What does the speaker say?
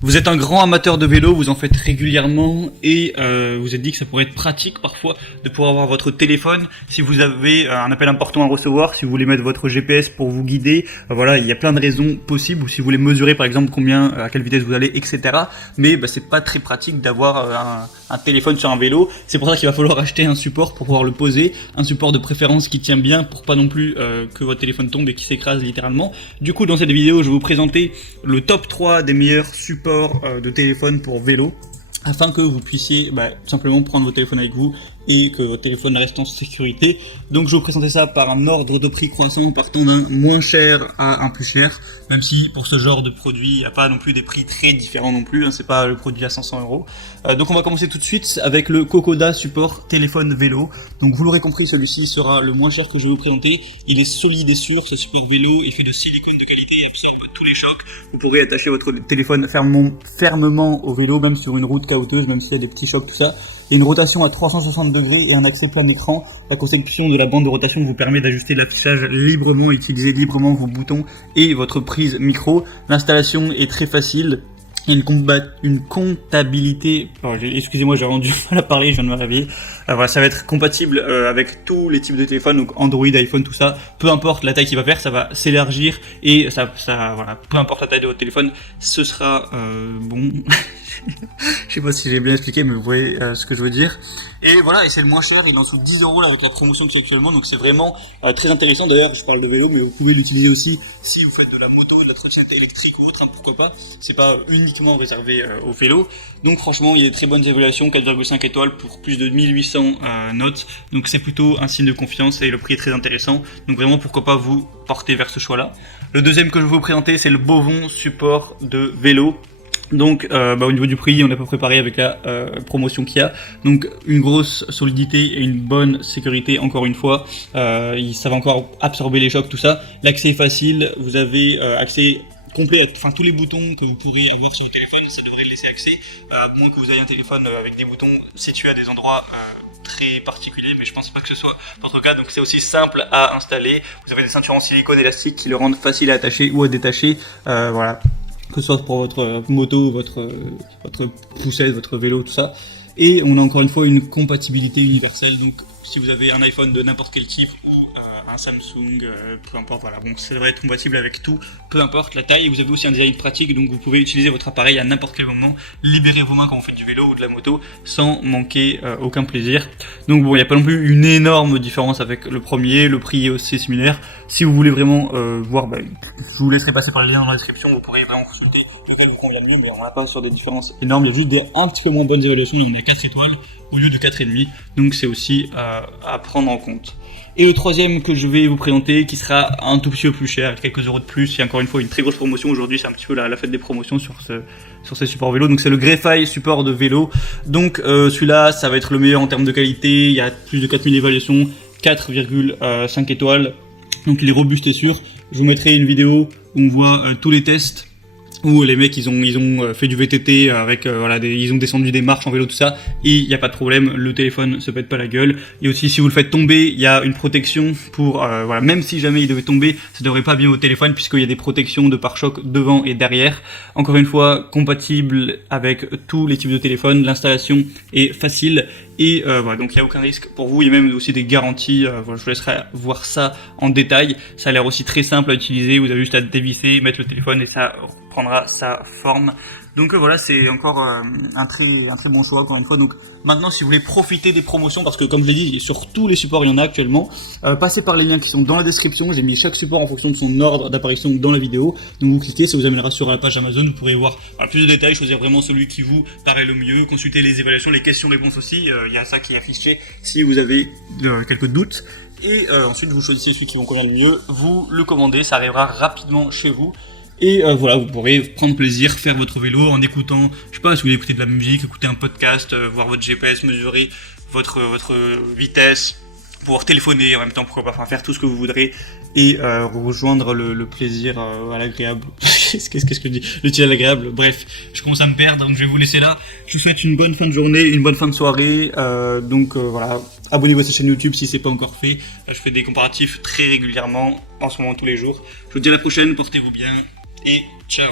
Vous êtes un grand amateur de vélo, vous en faites régulièrement et vous êtes dit que ça pourrait être pratique parfois de pouvoir avoir votre téléphone si vous avez un appel important à recevoir, si vous voulez mettre votre GPS pour vous guider, voilà, il y a plein de raisons possibles, ou si vous voulez mesurer par exemple combien, à quelle vitesse vous allez, etc. Mais c'est pas très pratique d'avoir un téléphone sur un vélo, c'est pour ça qu'il va falloir acheter un support pour pouvoir le poser, un support de préférence qui tient bien pour pas non plus que votre téléphone tombe et qui s'écrase littéralement. Du coup dans cette vidéo je vais vous présenter le top 3 des meilleurs supports de téléphone pour vélo afin que vous puissiez simplement prendre votre téléphone avec vous et que votre téléphone reste en sécurité. Donc je vais vous présenter ça par un ordre de prix croissant, partant d'un moins cher à un plus cher, même si pour ce genre de produit il n'y a pas non plus des prix très différents non plus, hein, c'est pas le produit à 500 euros. Donc on va commencer tout de suite avec le Kokoda support téléphone vélo. Donc vous l'aurez compris, celui-ci sera le moins cher que je vais vous présenter. Il est solide et sûr, ce support vélo est fait de silicone de qualité et absorbe tous les chocs. Vous pourrez attacher votre téléphone fermement au vélo, même sur une route caouteuses, même s'il y a des petits chocs, tout ça. Il y a une rotation à 360 degrés et un accès plein écran. La conception de la bande de rotation vous permet d'ajuster l'affichage librement, utiliser librement vos boutons et votre prise micro. L'installation est très facile. Il y a une comptabilité, excusez-moi, j'ai rendu mal à parler, je viens de me réveiller. Voilà, ça va être compatible avec tous les types de téléphones, donc Android, iPhone, tout ça. Peu importe la taille qu'il va faire, ça va s'élargir et voilà, peu importe la taille de votre téléphone, ce sera bon. Je sais pas si j'ai bien expliqué, mais vous voyez ce que je veux dire. Et voilà, et c'est le moins cher, il est en dessous de 10 € là avec la promotion qu'il y a actuellement, donc c'est vraiment très intéressant. D'ailleurs, je parle de vélo, mais vous pouvez l'utiliser aussi si vous faites de la moto, de la trottinette électrique ou autre, hein, pourquoi pas. C'est pas uniquement réservé au vélo. Donc franchement, il y a des très bonnes évaluations, 4,5 étoiles pour plus de 1800 notes. Donc c'est plutôt un signe de confiance et le prix est très intéressant. Donc vraiment, pourquoi pas vous porter vers ce choix-là. Le deuxième que je vais vous présenter, c'est le Bovon support de vélo. Donc au niveau du prix, on est pas préparé avec la promotion qu'il y a. Donc une grosse solidité et une bonne sécurité encore une fois. Ça va encore absorber les chocs, tout ça. L'accès est facile, vous avez accès complet à tous les boutons que vous pourrez avoir sur le téléphone, ça devrait laisser accès. À moins que vous ayez un téléphone avec des boutons situés à des endroits très particuliers, mais je pense pas que ce soit votre cas. Donc c'est aussi simple à installer. Vous avez des ceintures en silicone élastique qui le rendent facile à attacher ou à détacher. Voilà. Que ce soit pour votre moto, votre poussette, votre vélo, tout ça. Et on a encore une fois une compatibilité universelle, donc si vous avez un iPhone de n'importe quel type ou un Samsung, peu importe, voilà, bon, ça devrait être compatible avec tout, peu importe la taille. Et vous avez aussi un design pratique, donc vous pouvez utiliser votre appareil à n'importe quel moment, libérer vos mains quand vous faites du vélo ou de la moto, sans manquer aucun plaisir. Donc bon, il n'y a pas non plus une énorme différence avec le premier, le prix est aussi similaire. Si vous voulez vraiment voir, je vous laisserai passer par le lien dans la description, vous pourrez vraiment consulter lequel vous convient mieux, mais on n'a pas sur des différences énormes, il y a juste des un petit peu moins bonnes évaluations, on est à 4 étoiles au lieu de 4,5, donc c'est aussi à prendre en compte. Et le troisième que je vais vous présenter, qui sera un tout petit peu plus cher, quelques euros de plus, il y a encore une fois une très grosse promotion aujourd'hui, c'est un petit peu la fête des promotions sur ces supports vélo, donc c'est le Grefy support de vélo. Donc celui-là, ça va être le meilleur en termes de qualité, il y a plus de 4000 évaluations, 4,5 étoiles, donc il est robuste et sûr. Je vous mettrai une vidéo où on voit tous les tests, où les mecs ils ont fait du VTT avec ils ont descendu des marches en vélo, tout ça, et il n'y a pas de problème, le téléphone se pète pas la gueule. Et aussi si vous le faites tomber, il y a une protection pour même si jamais il devait tomber, ça devrait pas bien au téléphone puisqu'il y a des protections de pare-choc devant et derrière. Encore une fois, compatible avec tous les types de téléphones, l'installation est facile et donc il n'y a aucun risque pour vous. Il y a même aussi des garanties, je vous laisserai voir ça en détail. Ça a l'air aussi très simple à utiliser, vous avez juste à dévisser, mettre le téléphone et ça prendra sa forme. Donc voilà, c'est encore un très bon choix encore une fois. Donc maintenant, si vous voulez profiter des promotions, parce que comme je l'ai dit, sur tous les supports il y en a actuellement, passez par les liens qui sont dans la description. J'ai mis chaque support en fonction de son ordre d'apparition dans la vidéo. Donc vous cliquez, ça vous amènera sur la page Amazon. Vous pourrez voir plus de détails, choisir vraiment celui qui vous paraît le mieux, consulter les évaluations, les questions-réponses aussi. Il y a ça qui est affiché si vous avez quelques doutes. Et ensuite vous choisissez celui qui vous convient le mieux, vous le commandez, ça arrivera rapidement chez vous. Et vous pourrez prendre plaisir, faire votre vélo en écoutant, je sais pas, si vous voulez écouter de la musique, écouter un podcast, voir votre GPS, mesurer votre vitesse, pouvoir téléphoner en même temps, pourquoi pas, faire tout ce que vous voudrez et rejoindre le plaisir à l'agréable. Qu'est-ce que je dis, l'utile à l'agréable. Bref, je commence à me perdre, donc je vais vous laisser là. Je vous souhaite une bonne fin de journée, une bonne fin de soirée. Voilà, abonnez-vous à cette chaîne YouTube si c'est pas encore fait. Je fais des comparatifs très régulièrement, en ce moment tous les jours. Je vous dis à la prochaine, portez-vous bien et ciao.